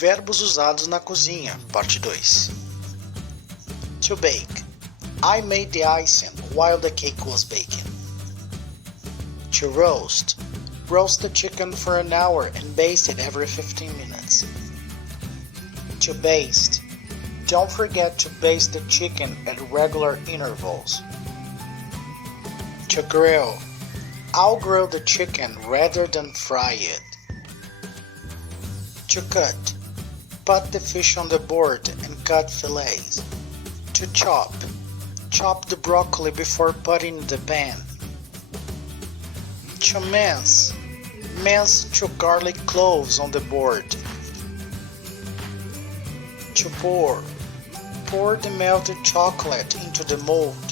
Verbos usados na cozinha, parte 2. To bake. I made the icing while the cake was baking. To roast. Roast the chicken for an hour and baste it every 15 minutes. To baste. Don't forget to baste the chicken at regular intervals. To grill. I'll grill the chicken rather than fry it. To cut. Put the fish on the board and cut fillets. To chop. Chop the broccoli before putting in the pan. To mince. Mince 2 garlic cloves on the board. To pour. Pour the melted chocolate into the mold.